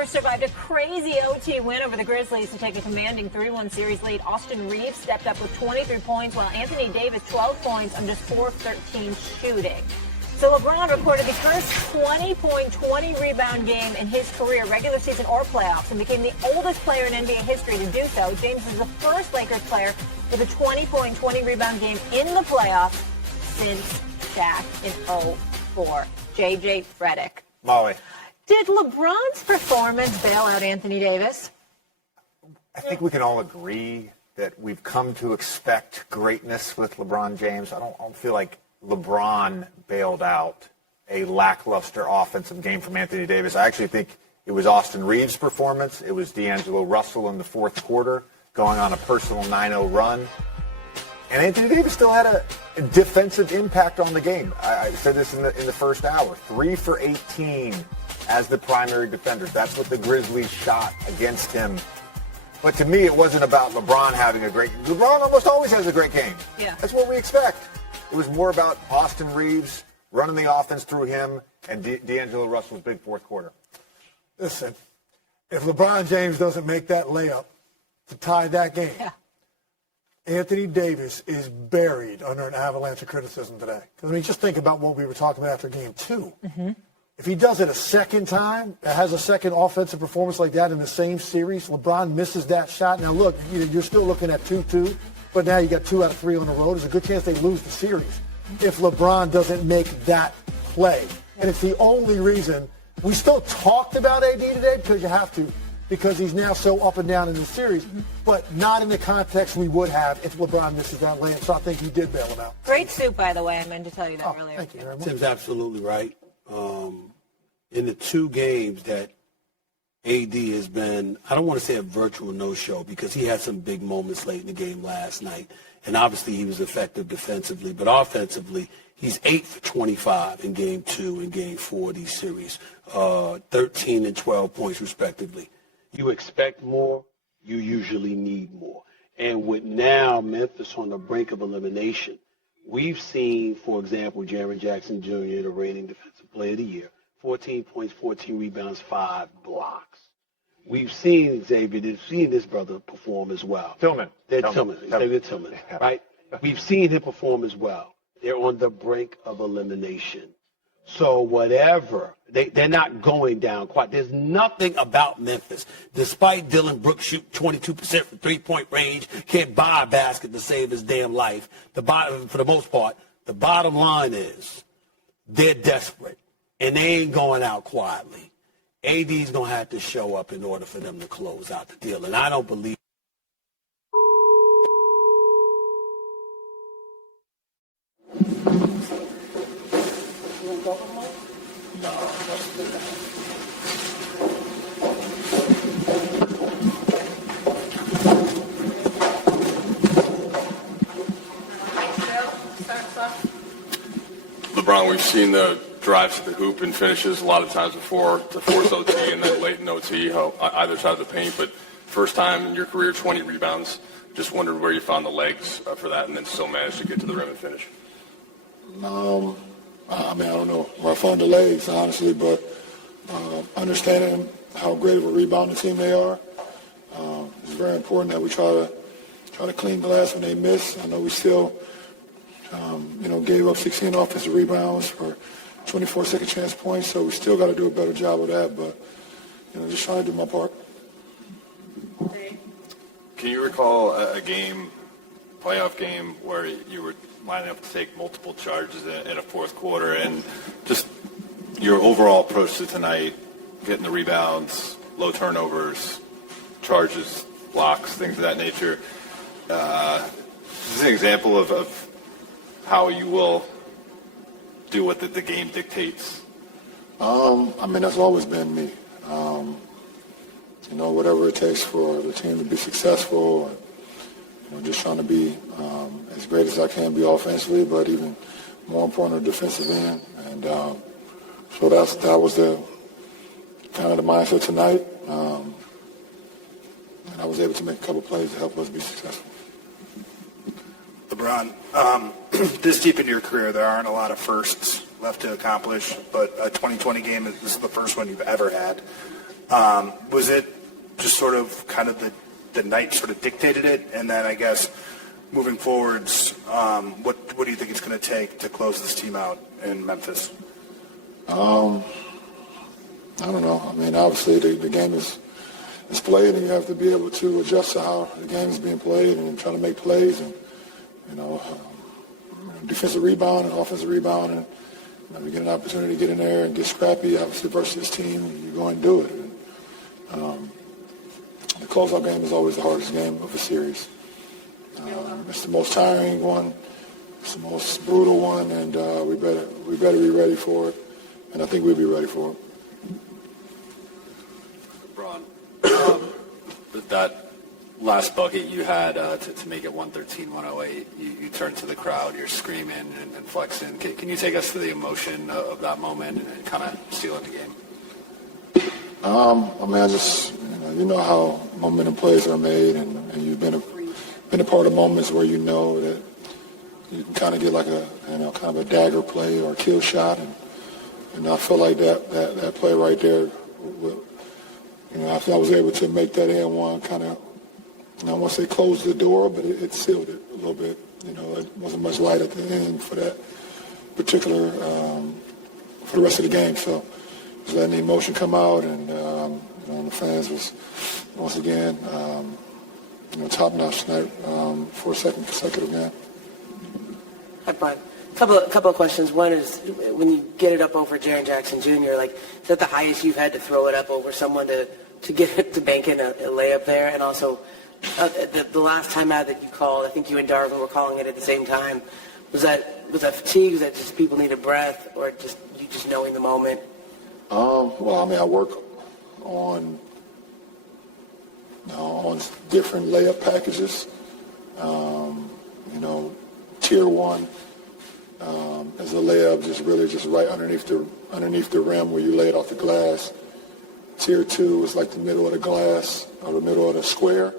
Lakers survived a crazy OT win over the Grizzlies to take a commanding 3-1 series lead. Austin Reeves stepped up with 23 points, while Anthony Davis 12 points on just 4 of 13 shooting. So LeBron recorded the first 20-point, 20-rebound game in his career, regular season or playoffs, and became the oldest player in NBA history to do so. James is the first Lakers player with a 20-point, 20-rebound game in the playoffs since Shaq in 04. JJ Redick. Molly. Did LeBron's performance bail out Anthony Davis? I think we can all agree that we've come to expect greatness with LeBron James. I don't feel like LeBron bailed out a lackluster offensive game from Anthony Davis. I actually think it was Austin Reeves' performance. It was D'Angelo Russell in the fourth quarter going on a personal 9-0 run. And Anthony Davis still had a defensive impact on the game. I said this in the first hour. 3 for 18 as the primary defender. That's what the Grizzlies shot against him. But to me, it wasn't about LeBron having a great – LeBron almost always has a great game. Yeah. That's what we expect. It was more about Austin Reeves running the offense through him and D'Angelo Russell's big fourth quarter. Listen, if LeBron James doesn't make that layup to tie that game, Anthony Davis is buried under an avalanche of criticism today. Because, I mean, just think about what we were talking about after game 2. Mm-hmm. If he does it a second time, has a second offensive performance like that in the same series, LeBron misses that shot. Now, look, you're still looking at 2-2, but now you got 2 out of 3 on the road. There's a good chance they lose the series if LeBron doesn't make that play. And it's the only reason we still talked about AD today, because you have to, because he's now so up and down in the series, but not in the context we would have if LeBron misses that layup. So I think he did bail him out. Great soup, by the way. I meant to tell you that earlier. Thank you very much. Tim's absolutely right. In the 2 games that AD has been, I don't want to say a virtual no-show, because he had some big moments late in the game last night, and obviously he was effective defensively, but offensively, he's 8 for 25 in game 2 and game 4 of these series, 13 and 12 points respectively. You expect more, you usually need more. And with now Memphis on the brink of elimination, we've seen, for example, Jaren Jackson Jr., the reigning defensive player of the year, 14 points, 14 rebounds, 5 blocks. We've seen this brother perform as well. Tillman. Xavier Tillman, right? We've seen him perform as well. They're on the brink of elimination. So whatever, they're not going down quite. There's nothing about Memphis. Despite Dylan Brooks shooting 22% from three-point range, can't buy a basket to save his damn life. For the most part, the bottom line is they're desperate, and they ain't going out quietly. AD's going to have to show up in order for them to close out the deal, and I don't believe. LeBron, we've seen the drives to the hoop and finishes a lot of times before to force OT and then late in OT, either side of the paint. But first time in your career, 20 rebounds. Just wondered where you found the legs for that and then still managed to get to the rim and finish. I don't know where I found the legs, honestly, but understanding how great of a rebounding team they are, it's very important that we try to clean glass when they miss. I know we still, gave up 16 offensive rebounds for 24 second chance points, so we still got to do a better job of that, but, just trying to do my part. Can you recall a playoff game, where you were lining up to take multiple charges in a fourth quarter, and just your overall approach to tonight, getting the rebounds, low turnovers, charges, blocks, things of that nature? This is an example of how you will do what the game dictates. That's always been me. Whatever it takes for the team to be successful, and, just trying to be as great as I can be offensively, but even more important, the defensive end. And so that was the kind of the mindset tonight. And I was able to make a couple plays to help us be successful. LeBron, this deep into your career, there aren't a lot of firsts left to accomplish, but a 2020 game, this is the first one you've ever had. Was it just sort of kind of the night sort of dictated it? And then I guess moving forwards, what do you think it's going to take to close this team out in Memphis? I don't know. I mean, obviously the game is played, and you have to be able to adjust to how the game is being played and try to make plays and, defensive rebound and offensive rebound. And you get an opportunity to get in there and get scrappy, obviously, versus this team, you go and do it. And, the closeout game is always the hardest game of a series. It's the most tiring one. It's the most brutal one, and we better be ready for it. And I think we'll be ready for it. LeBron, with that last bucket you had to make it 113-108, you turned to the crowd, you're screaming and flexing. Can you take us through the emotion of that moment and kind of sealing the game? I mean, I just, you know how momentum plays are made, and you've been a part of moments where you know that you can kind of get like a, kind of a dagger play or a kill shot, and I feel like that play right there, I feel I was able to make that and one kind of, I don't want to say close the door, but it sealed it a little bit. It wasn't much light at the end for that particular, for the rest of the game. So just letting the emotion come out, and the fans was once again, top notch tonight for a second consecutive game. Hi, Brian. Couple of questions. One is, when you get it up over Jaren Jackson Jr., is that the highest you've had to throw it up over someone to get it to bank in a layup there? And also, the last time out that you called, I think you and Darvin were calling it at the same time. Was that fatigue? Was that just people needed breath, or just you just knowing the moment? Well, I mean, I work on different layup packages. Tier 1 is a layup just right underneath the rim where you lay it off the glass. Tier 2 is like the middle of the glass or the middle of the square.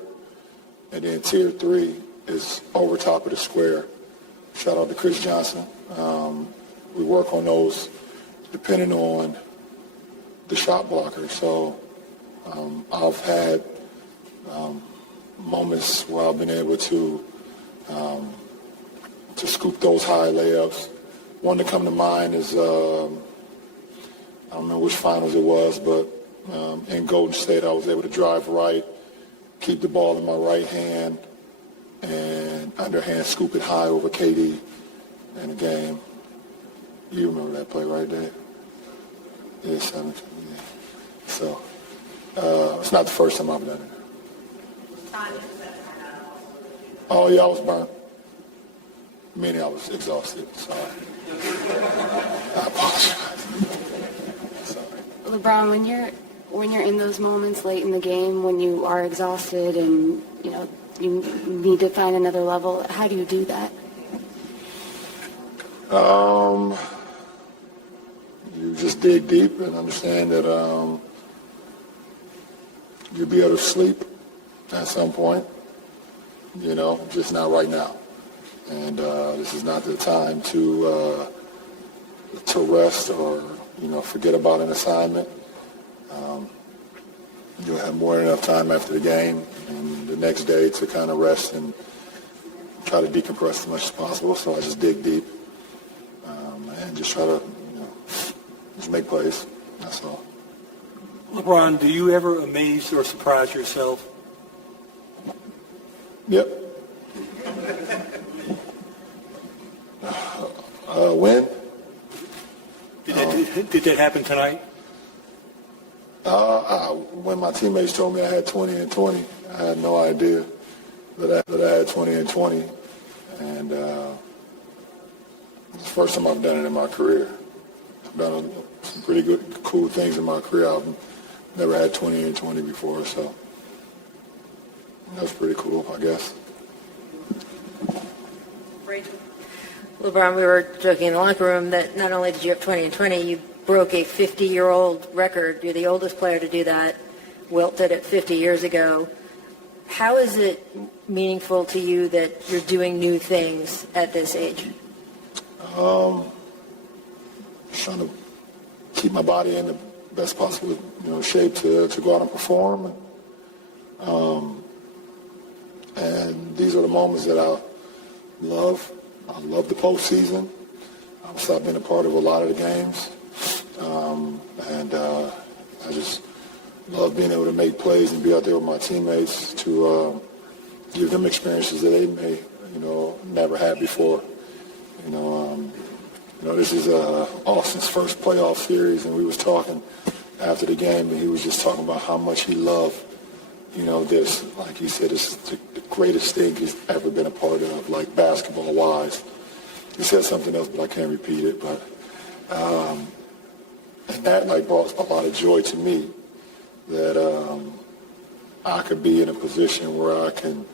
And then Tier 3 is over top of the square. Shout out to Chris Johnson. We work on those depending on the shot blocker. So I've had moments where I've been able to scoop those high layups. One that come to mind is, I don't remember which finals it was, but in Golden State I was able to drive right, keep the ball in my right hand, and underhand scoop it high over KD in the game. You remember that play right there? Yeah, 17. Yeah. So it's not the first time I've done it. Oh yeah, I was burnt. Meaning I was exhausted. Sorry. I apologize. Sorry. LeBron, when you're in those moments late in the game, when you are exhausted and you need to find another level, how do you do that? You just dig deep and understand that you'll be able to sleep at some point. Just not right now. And this is not the time to rest or forget about an assignment. You'll have more than enough time after the game and the next day to kind of rest and try to decompress as much as possible. So I just dig deep and just try to just make plays. That's all. LeBron, do you ever amaze or surprise yourself? Yep. When? Did that happen tonight? When my teammates told me I had 20 and 20, I had no idea that I had 20 and 20. And it's the first time I've done it in my career. I've done some pretty good, cool things in my career. I've never had 20 and 20 before, so that was pretty cool, I guess. LeBron, we were joking in the locker room that not only did you have 20 and 20, you broke a 50-year-old record. You're the oldest player to do that. Wilt did it 50 years ago. How is it meaningful to you that you're doing new things at this age? Just trying to keep my body in best possible shape to go out and perform. And these are the moments that I love. I love the postseason. I've been a part of a lot of the games. And I just love being able to make plays and be out there with my teammates to give them experiences that they may, never had before. This is Austin's first playoff series, and we was talking after the game, and he was just talking about how much he loved, this. Like he said, it's the greatest thing he's ever been a part of, like basketball-wise. He said something else, but I can't repeat it. But and that brought a lot of joy to me that I could be in a position where I can